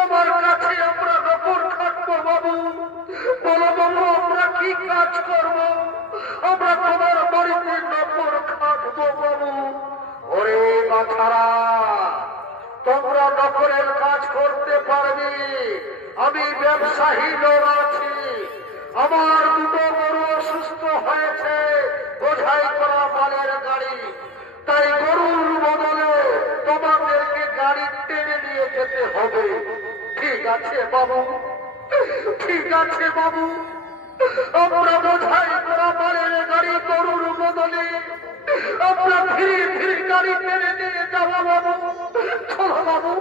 তোমার কাছে আমরা নকর খাটবো বাবু বলো বাবু আমরা কি কাজ করব? আমরা তোমার বাড়িতে নকর খাটবো বাবু ওরে মাথারা, তোমরা নকরের কাজ করতে পারবে। আমি ব্যবসায়ী লোক আছি। আমার দুটো গরু অসুস্থ হয়েছে, বোঝাই করা মালের গাড়ি। তাই গরুর বদলে তোমাদেরকে গাড়ি টেনে নিয়ে যেতে হবে। ঠিক আছে, বাবু। ঠিক আছে, বাবু। আমরা বোঝাই করা মালের গাড়ি গরুর বদলে। আমরা ধীরে ধীরে গাড়ি টেনে নিয়ে যাব, বাবু। চলো, বাবু।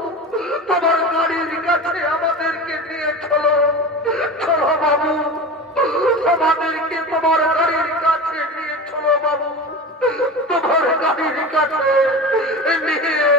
তোমার গাড়ির কাছে আমাদেরকে নিয়ে চলো। চলো, বাবু। আমাদেরকে তোমার গাড়ির কাছে নিয়ে চলো, বাবু। তোমার গাড়ির কাছে নিয়ে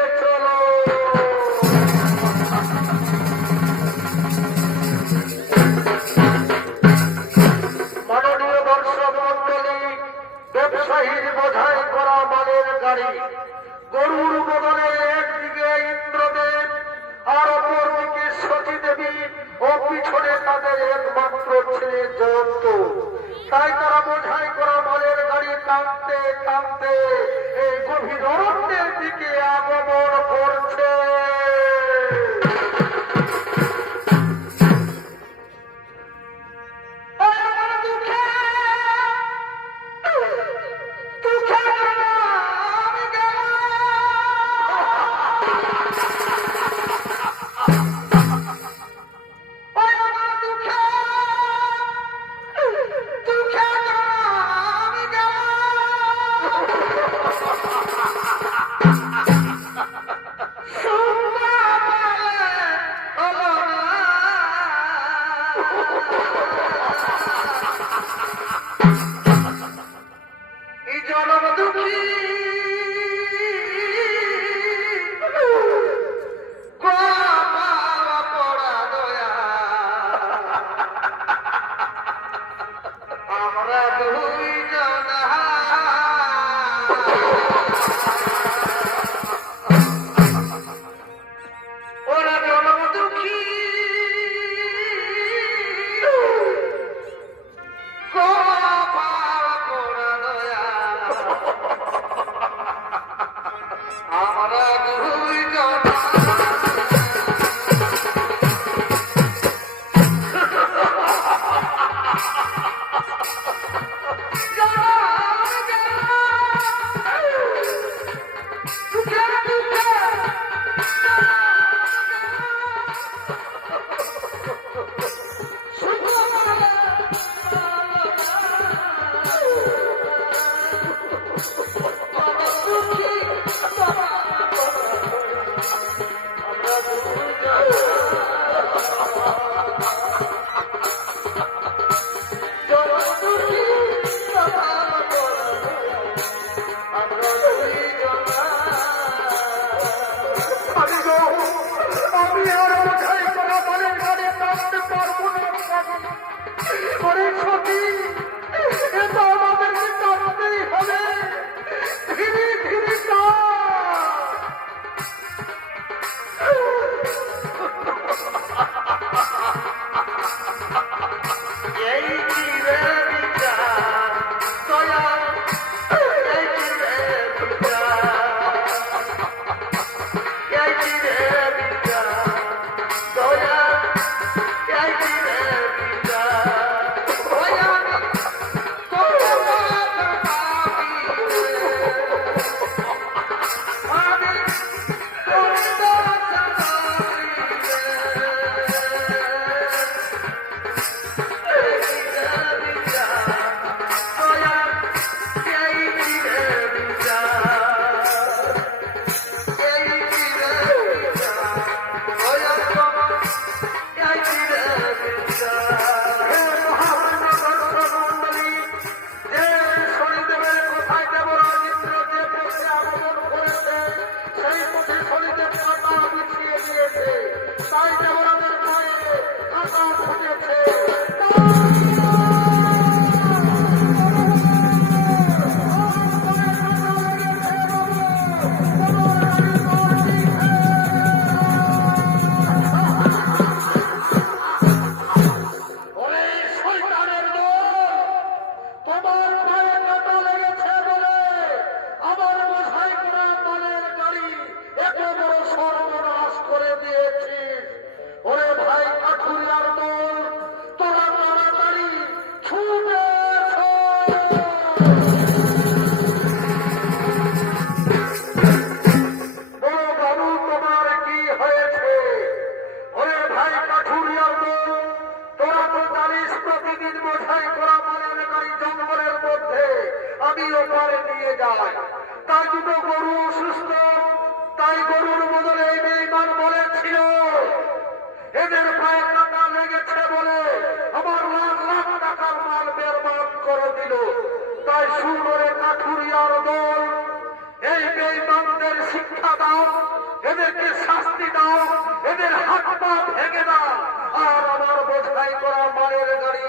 লড়াই করা মানের গাড়ি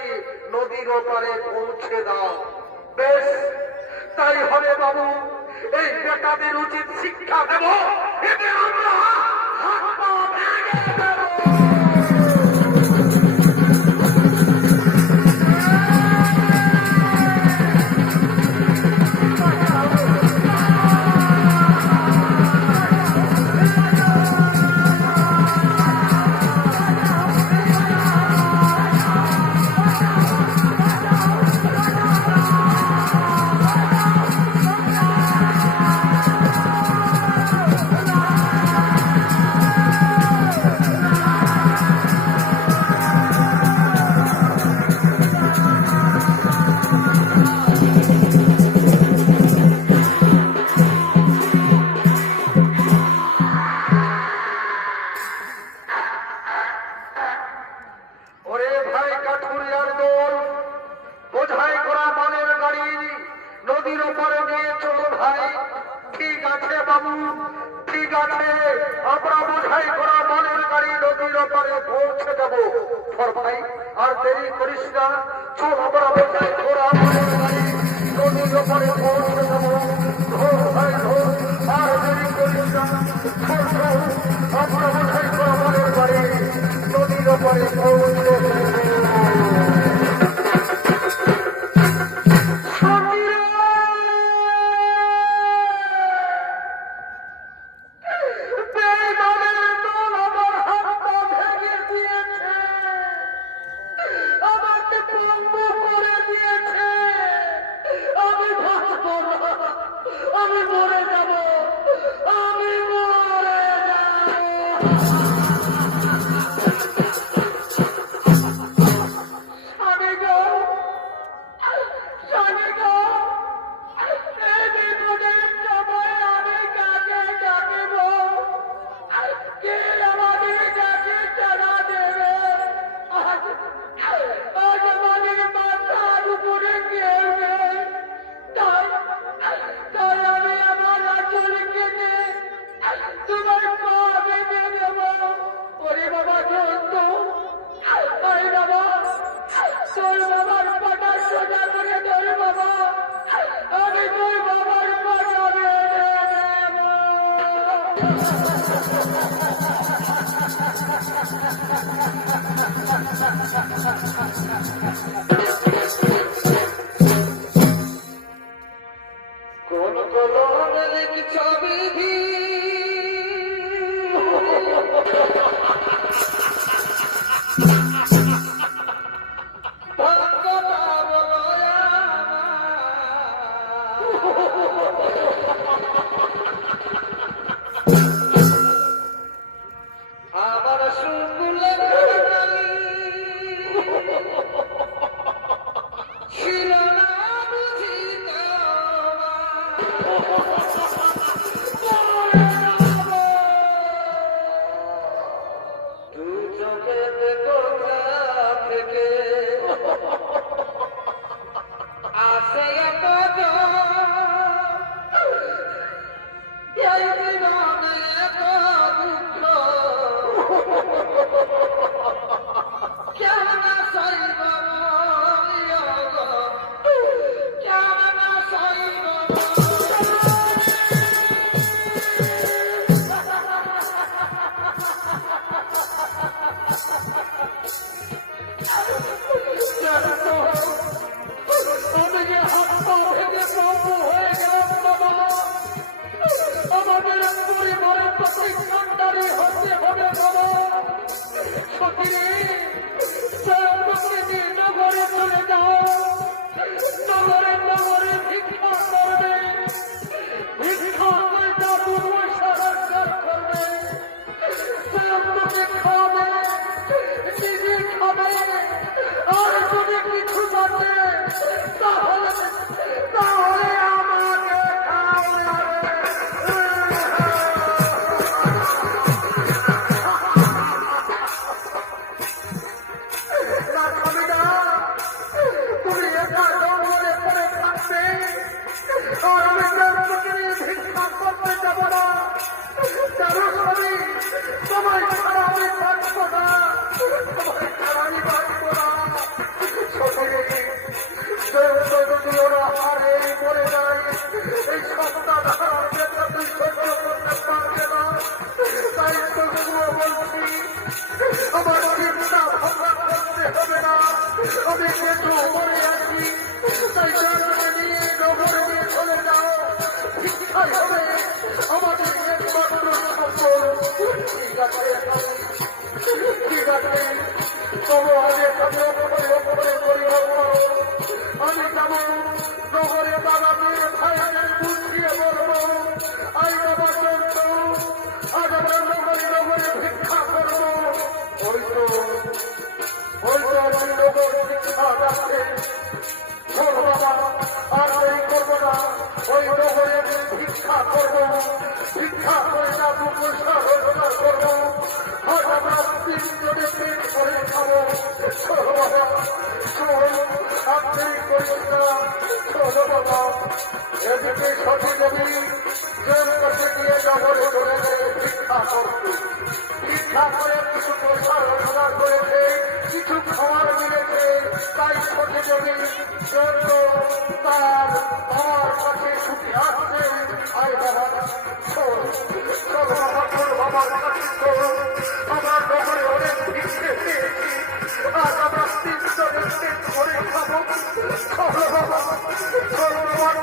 নদীর ওপারে পৌঁছে দাও। বেশ, তাই হবে বাবু, এই বেটাদের উচিত শিক্ষা দেব। この頃まで来たべき বছরের শিক্ষাকর্মী করে কিছু পয়সার রোজগার করেছে কিছু খাওয়ার মিলেছে তাই ছোটে তার আমার কাছে ছুটি আসছে আয় বাবা আমার কাছে তো আমার ব্যাপারে অনেক ইচ্ছে আমার তিনটা করে খাব খাব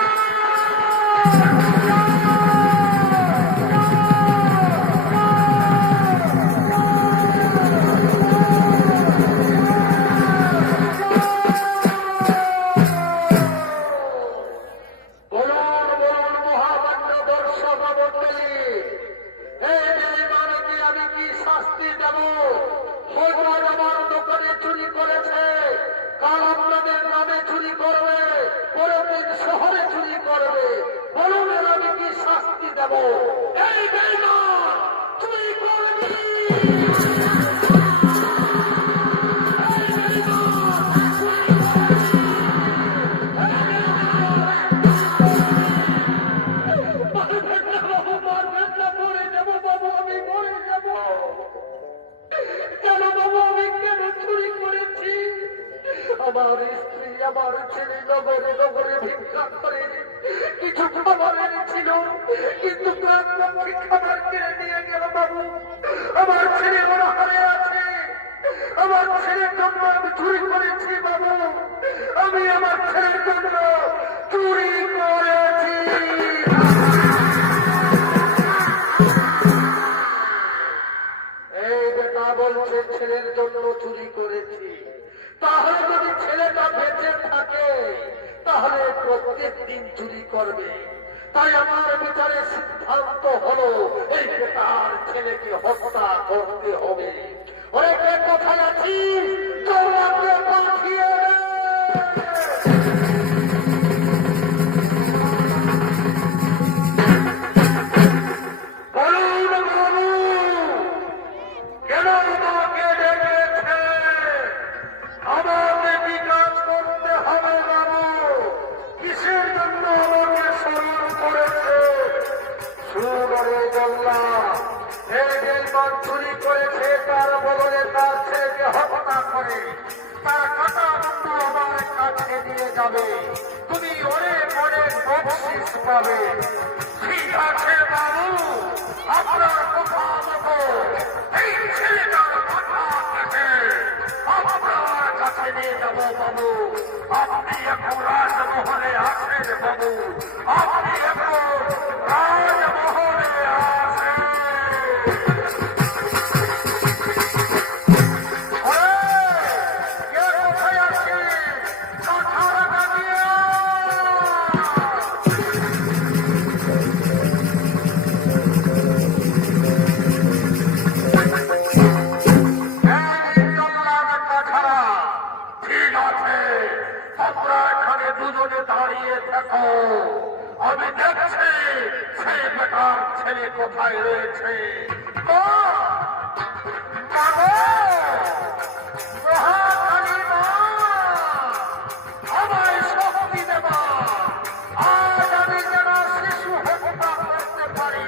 Oh, তাই আমার বিচারে সিদ্ধান্ত হলো এই বেকার ছেলেকে হত্যা করতে হবে। কথা কোথায় আছিস যাবে, তুমি অনেক অনেক বকশিস পাবে। ঠিক আছে, বাবু, আপনার কথা মতো এই ছেলেটার কথা থেকে আপনার কাছে নিয়ে যাব, বাবু। আপনি এখন রাজমহলে আসেন বাবু। আমি দেখছি সেই বেকার ছেলে কোথায় রয়েছে? আমার শক্তি দেবা। আমি যেন শিশু হত্যা করতে পারি।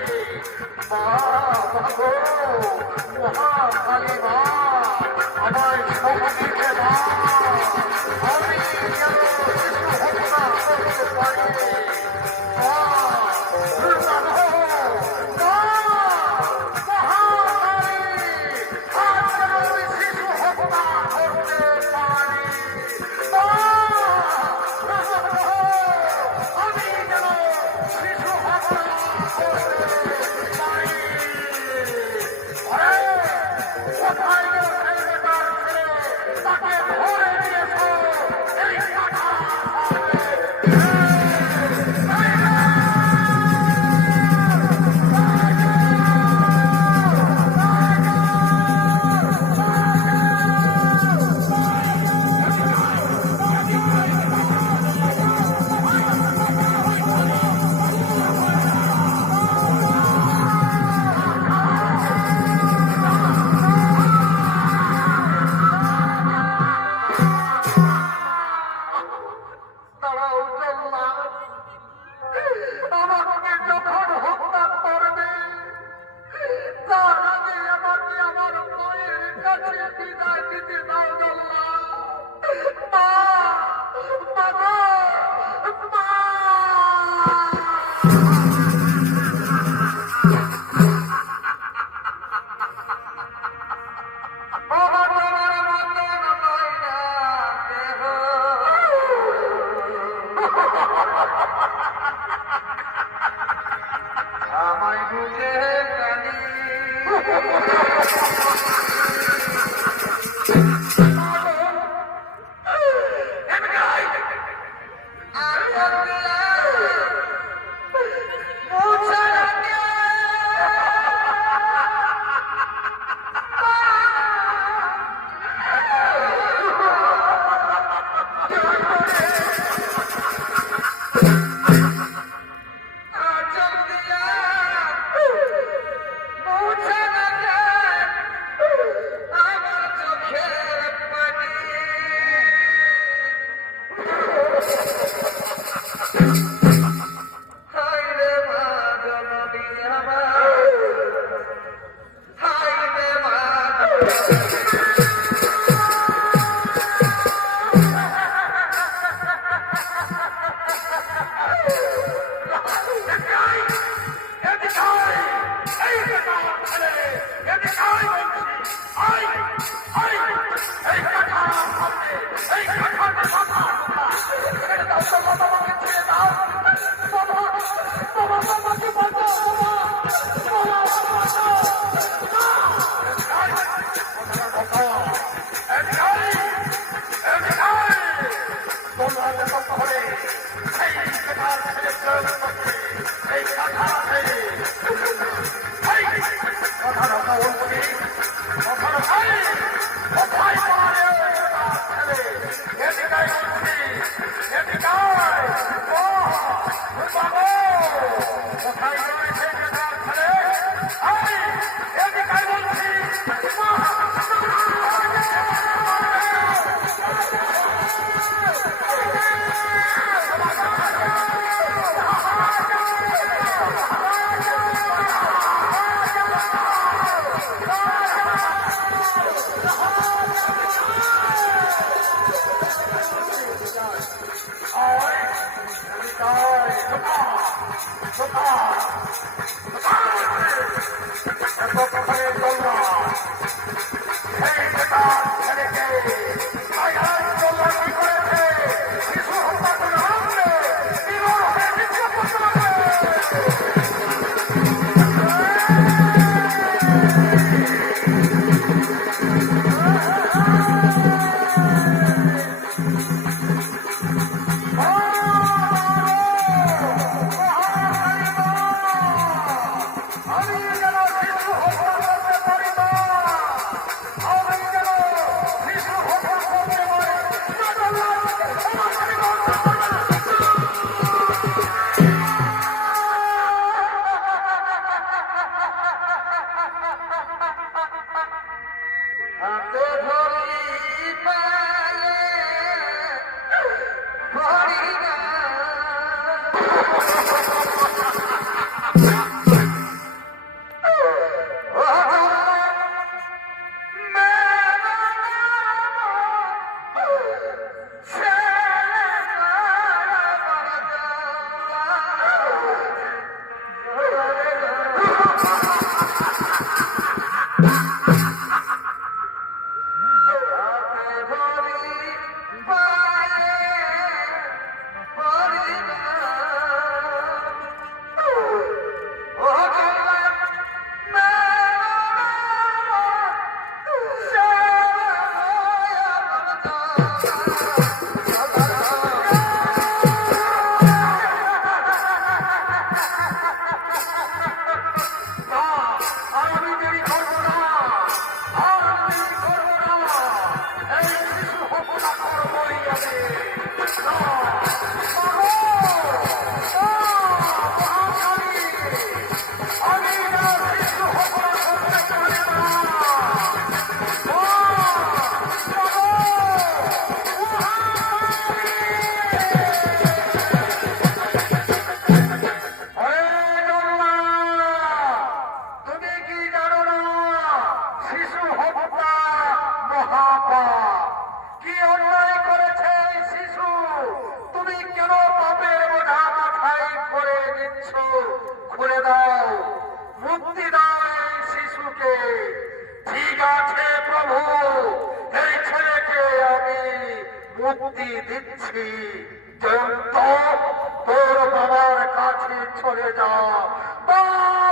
Ba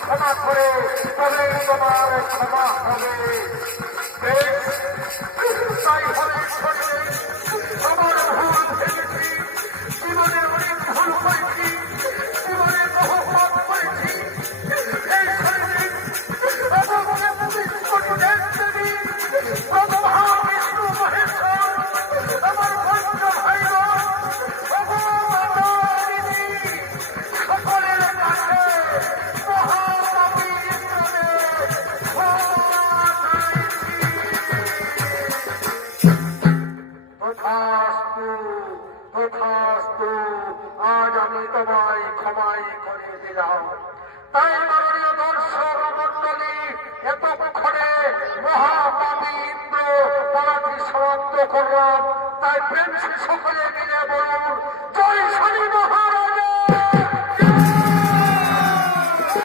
ক্ষমা করে তবে তোমার ক্ষমা হবে